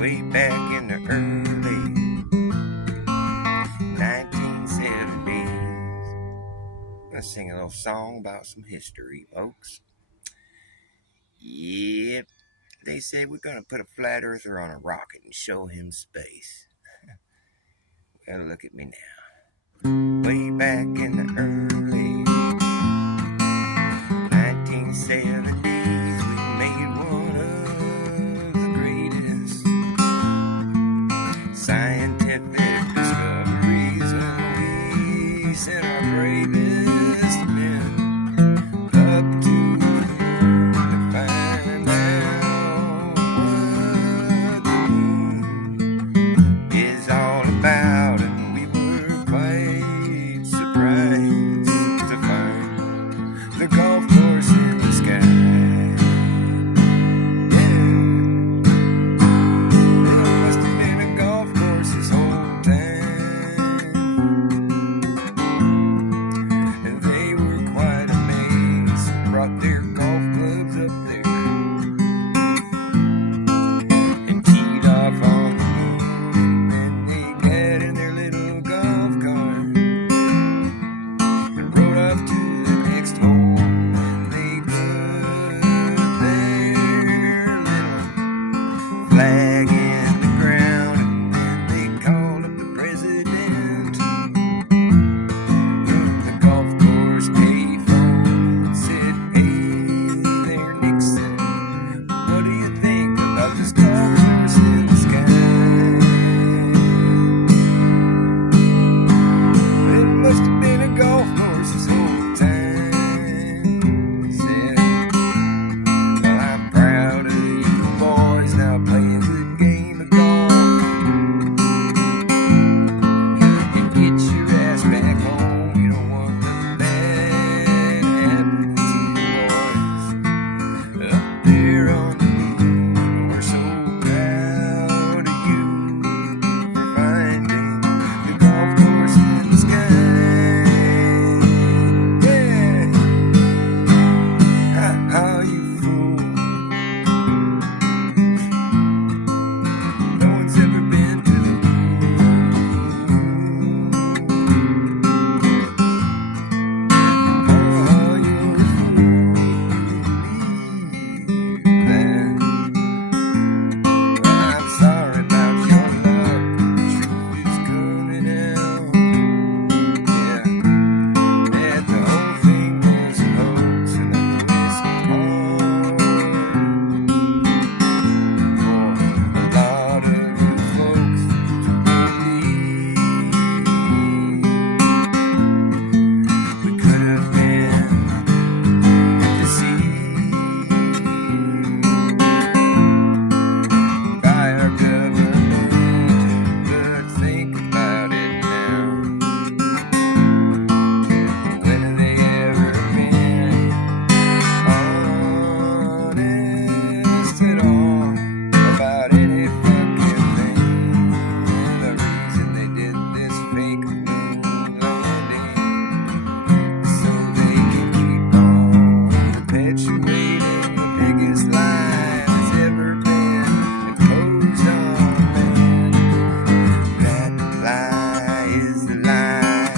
way back in the early 1970s. I'm gonna sing a little song about some history, folks. Yep, they say we're gonna put a flat earther on a rocket and show him space. Well, look at me now. Way back in the early 1970s, we made one of the greatest scientific discoveries, and we sent our bravest men up to the moon to find out what the moon is all about, and we were quite surprised to find the golf course in the sky. Their golf clubs up there and teed off on the moon, and they got in their little golf cart and rode off to the next hole, and they put their little flag in the ground, and then they called up the president of the golf course payphone and said, what do you think about this golf course in the sky? It must have been a golf course this whole time. He said, well, I'm proud of you boys. Now play a good game of golf and get your ass back home. You don't want nothing bad happening to you boys up there on the moon. We're so proud of you for finding the golf course in the sky. Yeah, how you fool. No one's ever been to the moon. Oh, you're a fool. I'm sorry about your luck. The truth is coming out. Yeah, that the whole thing was a hoax, and I know it's hard for a lot of you folks to believe. We could have been deceived by our government, but think about it now. When have they ever been honest at all about any fucking thing? The reason they did this fake moon landing so they can keep on perpetuating the biggest lie that's ever been imposed on man. That lie is the lie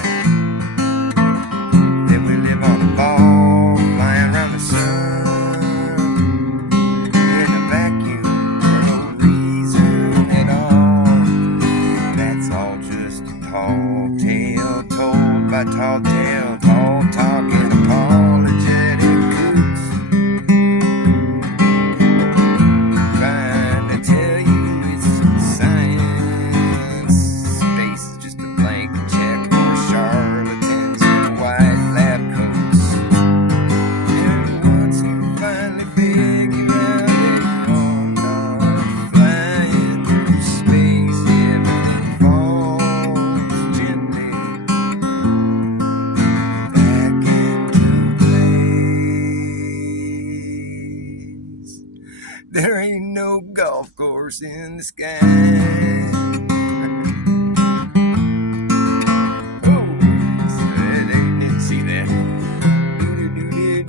that we live on a ball flying around the sun in a vacuum for no reason at all. That's all just a tall tale told by tall tale, tall talking apologetic goods, trying to tell you it's science. Space is just a blank check for charlatans in white lab coats. And once you finally figure out that you're not flying through space, everything falls gently back into place. There ain't no golf course in the sky. Oh, didn't see that. Do-do-do-do-do.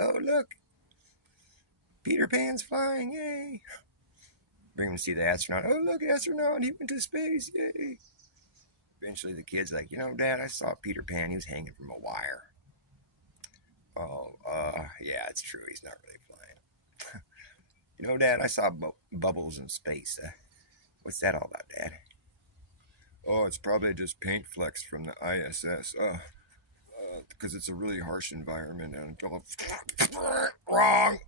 Oh, look, Peter Pan's flying, yay. Bring him to see the astronaut. Oh, look, astronaut, he went to space, yay. Eventually the kid's like, Dad, I saw Peter Pan. He was hanging from a wire. Oh, yeah, it's true. He's not really flying. Dad, I saw bubbles in space. What's that all about, Dad? Oh, it's probably just paint flecks from the ISS. Because it's a really harsh environment. And wrong.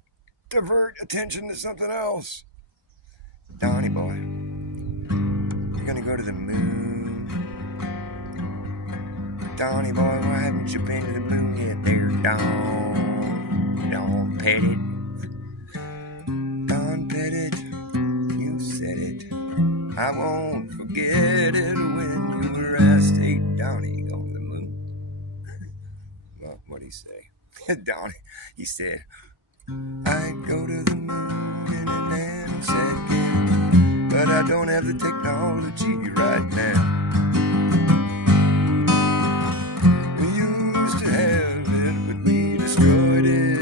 Divert attention to something else. Donnie boy, you're gonna go to the moon. Donnie boy, why haven't you been to the moon yet? There, Don Pettit. Don Pettit, you said it. I won't forget it when you were asked, hey, Donnie, go to the moon. Well, what'd he say? Donnie, he said, I'd go to the moon in a nanosecond, but I don't have the technology right now. We used to have it, but we destroyed it.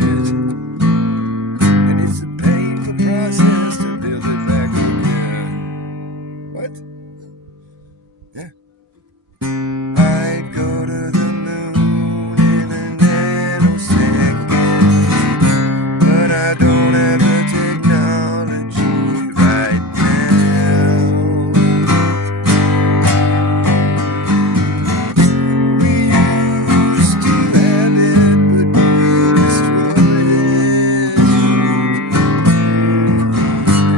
And it's a painful process to build it back again. What? Yeah. I'd go to the moon in a nanosecond, but I don't have the technology right now. We used to have it, but we destroyed it.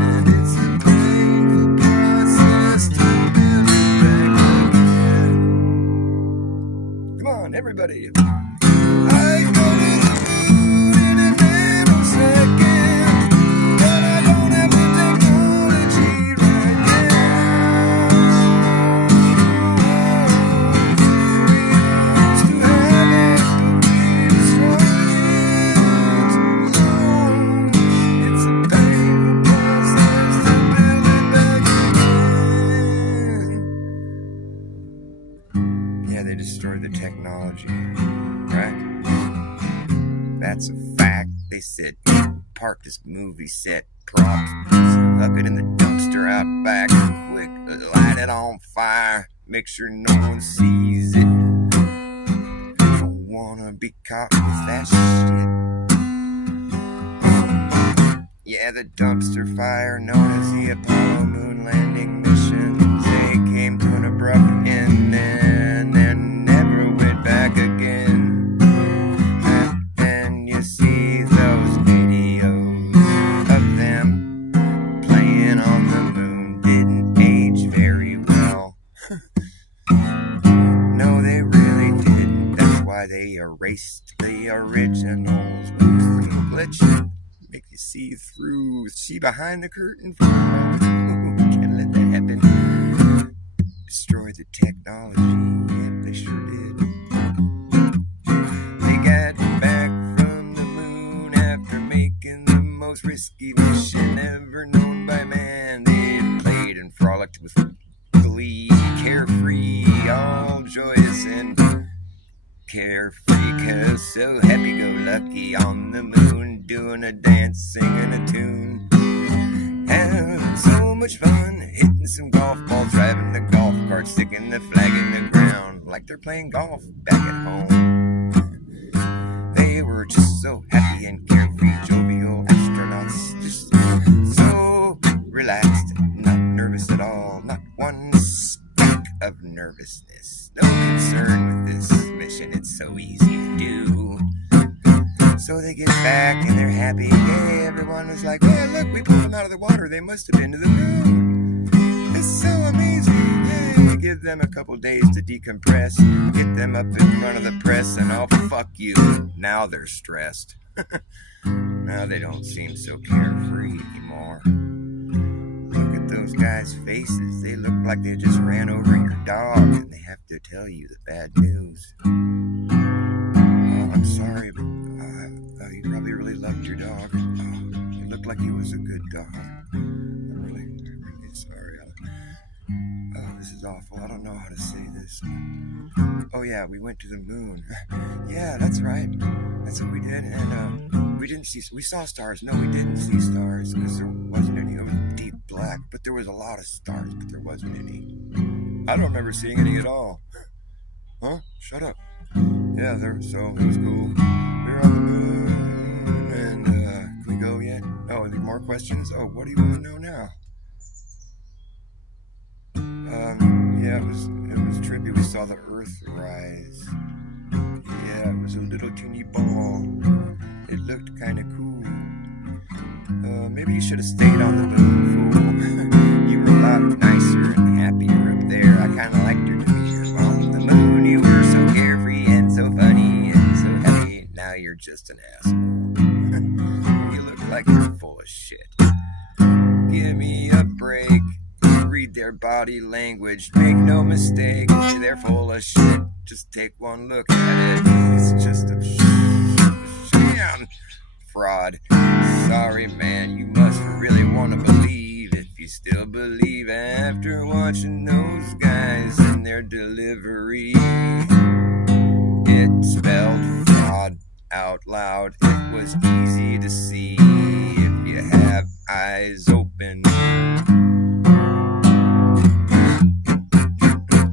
And it's a painful process to build it back again. Come on, everybody. I go to the moon in a nanosecond, but I don't have the technology right now. We used to have it, but we destroyed it. It's a painful process to build it back again. Yeah, they destroyed the technology, right? That's a fact. They said, park this movie set, props, huck it in the dumpster out back, quick, light it on fire, make sure no one sees it. Don't wanna be caught with that shit. Yeah, the dumpster fire, known as the Apollo moon landing missions, they came to an abrupt end and never went back again. And you see those videos of them playing on the moon didn't age very well. No, they really didn't. That's why they erased the originals. Glitch, make you see through, see behind the curtain for a moment. Can't let that happen. Destroy the technology. Yep, they sure did. They got back from the moon after making the most risky mission ever known by man. They played and frolicked with glee, carefree, all joyous and carefree, 'cause so happy-go-lucky on the moon, doing a dance, singing a tune, having so much fun, hitting some golf balls, driving the golf cart, sticking the flag in the ground like they're playing golf back at home. They were just so happy and carefree, jovial astronauts, just so relaxed, not nervous at all, not one speck of nervousness, no concern with this mission, it's so easy to do. So they get back and they're happy, yay, everyone was like, well, look, we pulled them out of the water, they must have been to the moon. It's so amazing, yay. Give them a couple days to decompress, get them up in front of the press, and oh, fuck you, now they're stressed. Now they don't seem so carefree anymore. Look at those guys' faces, they look like they just ran over your dog, and they have to tell you the bad news. Oh, I'm sorry, but you probably really loved your dog. Oh, it looked like he was a good dog. I'm really sorry. Oh, this is awful. I don't know how to say this. Oh yeah, we went to the moon. Yeah, that's right. That's what we did. And we saw stars. No, we didn't see stars because there wasn't any. It was deep black, but there was a lot of stars, but there wasn't any. I don't remember seeing any at all. Huh? Shut up. Yeah, so it was cool. We were on the moon, and can we go yet? Oh, are there more questions? Oh, what do you want to know now? Yeah, it was trippy. We saw the Earth rise. Yeah, it was a little teeny ball. It looked kind of cool. Maybe you should have stayed on the moon, fool. You were a lot nicer and happier up there. I kind of liked your demeanor. On the moon, you were so carefree and so funny and so happy. Now you're just an asshole. You look like you're full of shit. Give me a break. Read their body language. Make no mistake, they're full of shit. Just take one look at it. It's just a sham fraud. Sorry, man, you must really want to believe, if you still believe after watching those guys and their delivery. It spelled fraud out loud. It was easy to see if you have eyes open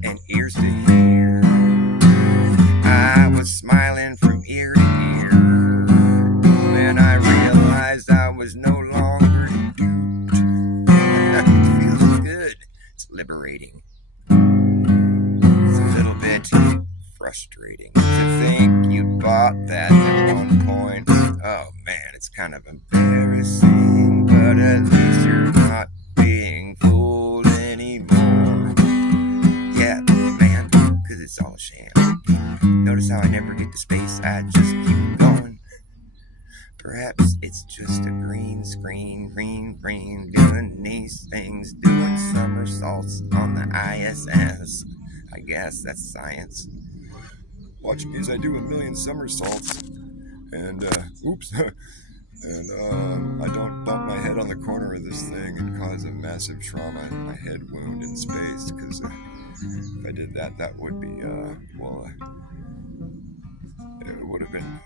and ears to hear. I was smiling from ear to ear when I realized I was no longer duped. It feels good. It's liberating. It's a little bit frustrating to think you bought that at one point. Oh man, it's kind of embarrassing, but at least you're not being fooled anymore. Yeah, man, because it's all a sham. Notice how I never get to space, I just keep going. Perhaps it's just a green screen, doing these things, doing somersaults on the ISS. I guess that's science. Watch me as I do a million somersaults. And, oops. And I don't bump my head on the corner of this thing and cause a massive trauma, my head wound in space, because if I did that, that would be, it would have been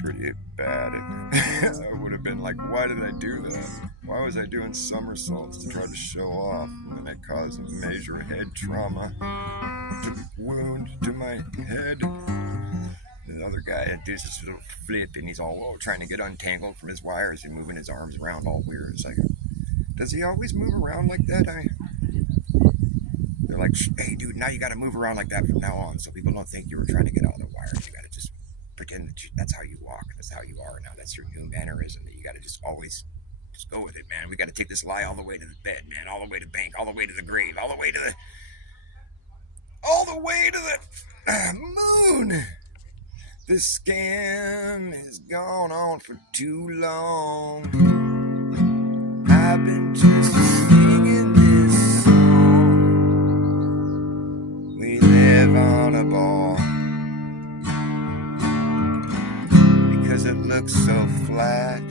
pretty bad. I would have been like, why did I do that? Why was I doing somersaults to try to show off? And then I caused a major head trauma, wound to my head. The other guy does this little flip, and he's all trying to get untangled from his wires and moving his arms around all weird. It's like, does he always move around like that? They're like, hey, dude, now you got to move around like that from now on, so people don't think you were trying to get out of the wires. You got to just pretend that that's how you walk. That's how you are now. That's your new mannerism. That you got to just always just go with it, man. We got to take this lie all the way to the bed, man. All the way to bank. All the way to the grave. All the way to the moon. This scam has gone on for too long. I've been just singing this song. We live on a ball because it looks so flat.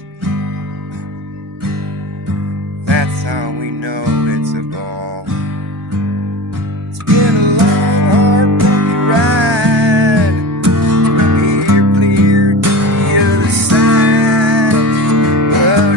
That's how we know it's a ball. It's been a long, hard, bumpy ride. From here clear to the other side. But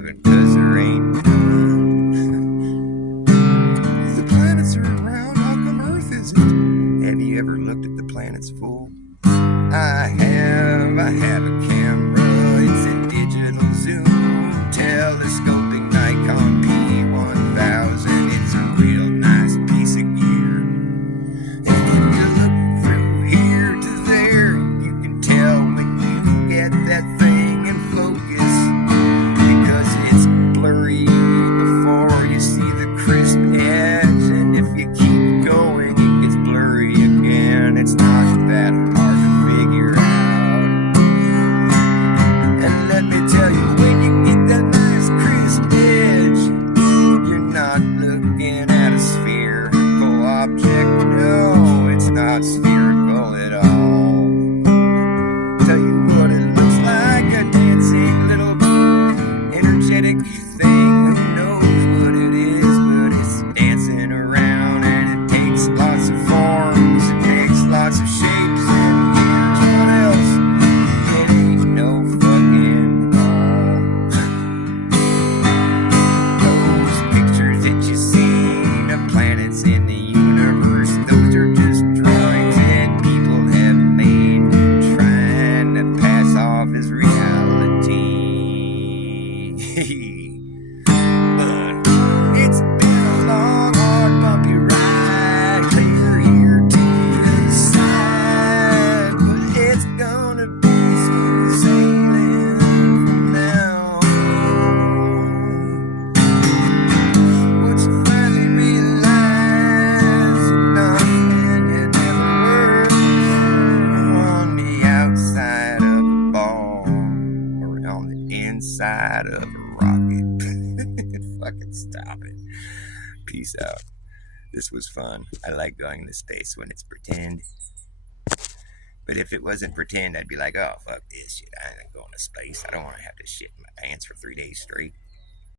driving, 'cause there ain't none. The planets are round, how come Earth isn't? Have you ever looked at the planets, fool? I have a camera, it's a digital zoom, telescoping Nikon P1000, it's a real nice piece of gear. And if you look through here to there, you can tell when you get that thing in focus, because it's blurry before you see the crisp edge, and if you keep going, it gets blurry again. It's not that hard to figure out. And let me tell you, when you get that nice crisp edge, you're not looking at a spherical object. No, it's not spherical at all. Tell you what, it looks like a dancing little energetic thing. Who knows what it is, but it's dancing around, and it takes lots of forms, it takes lots of shapes, and here's what else: it ain't no fucking all. Those pictures that you seen of planets in the universe, those are just drawings that people have made, trying to pass off as reality. But it's been a long, hard, bumpy ride, clear here to the side, but it's gonna be smooth sailing from now on. Once you finally realize you're not and you never were on the outside of a ball or on the inside of a rocket. Fucking stop it. Peace out. This was fun. I like going to space when it's pretend. But if it wasn't pretend, I'd be like, oh, fuck this shit. I ain't going to space. I don't want to have to shit in my pants for 3 days straight.